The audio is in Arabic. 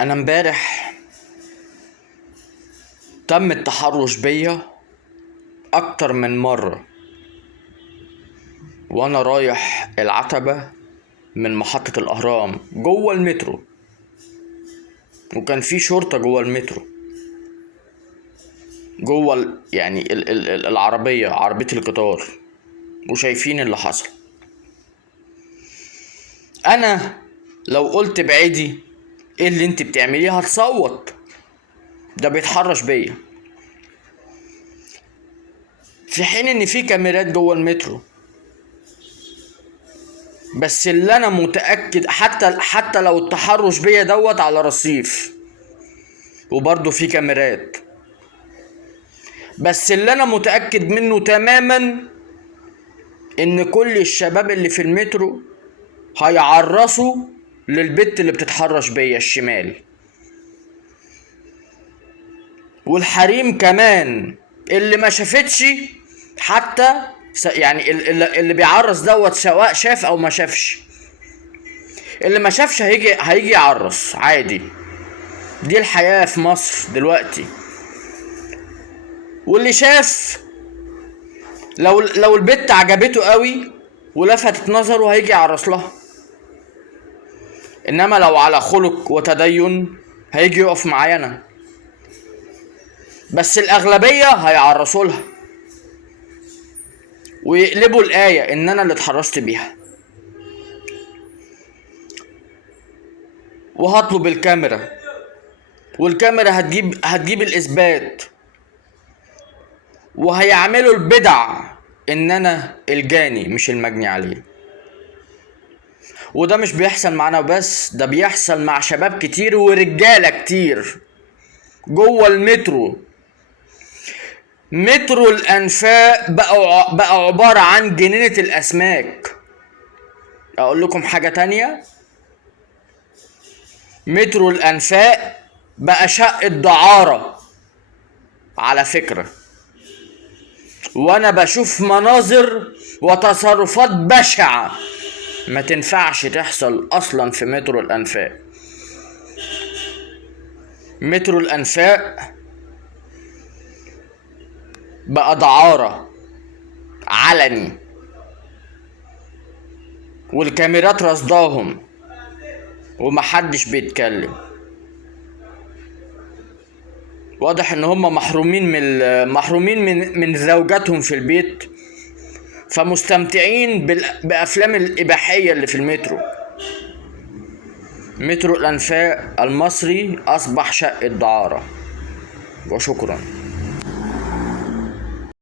انا امبارح تم التحرش بيا اكتر من مرة وانا رايح العتبة من محطة الاهرام جوه المترو، وكان في شرطة جوه المترو، جوه العربية، عربية القطار، وشايفين اللي حصل. انا لو قلت بعيدي ايه اللي انت بتعمليه هتصوت. ده بيتحرش بيا في حين ان في كاميرات جوه المترو. بس اللي انا متأكد حتى لو التحرش بيا دوت على رصيف وبرضه في كاميرات، بس اللي انا متأكد منه تماما ان كل الشباب اللي في المترو هيعرصوا للبت اللي بتتحرش بيا الشمال، والحريم كمان اللي ما شافتش حتى يعني اللي بيعرس دوت سواء شاف او ما شافش. اللي ما شافش هيجي يعرس عادي، دي الحياة في مصر دلوقتي. واللي شاف لو البت عجبته قوي ولفتت نظره هيجي يعرس لها، انما لو على خلق وتدين هيجي يقف معايا انا. بس الاغلبية هيعرسوا لها ويقلبوا الآية ان انا اللي اتحرشت بيها، وهطلب الكاميرا، والكاميرا هتجيب الاثبات، وهيعملوا البدع ان انا الجاني مش المجني عليه. وده مش بيحصل معانا بس، ده بيحصل مع شباب كتير ورجالة كتير جوه المترو. مترو الانفاق بقى عبارة عن جنينة الاسماك. اقول لكم حاجة تانية، مترو الانفاق بقى شق الدعارة على فكرة. وانا بشوف مناظر وتصرفات بشعة ما تنفعش تحصل اصلا في مترو الانفاق. مترو الانفاق بقى دعارة علني، والكاميرات رصداهم ومحدش بيتكلم. واضح ان هم محرومين من زوجاتهم في البيت، فمستمتعين بافلام الاباحية اللي في المترو. مترو الانفاق المصري اصبح شق الدعارة. وشكرا.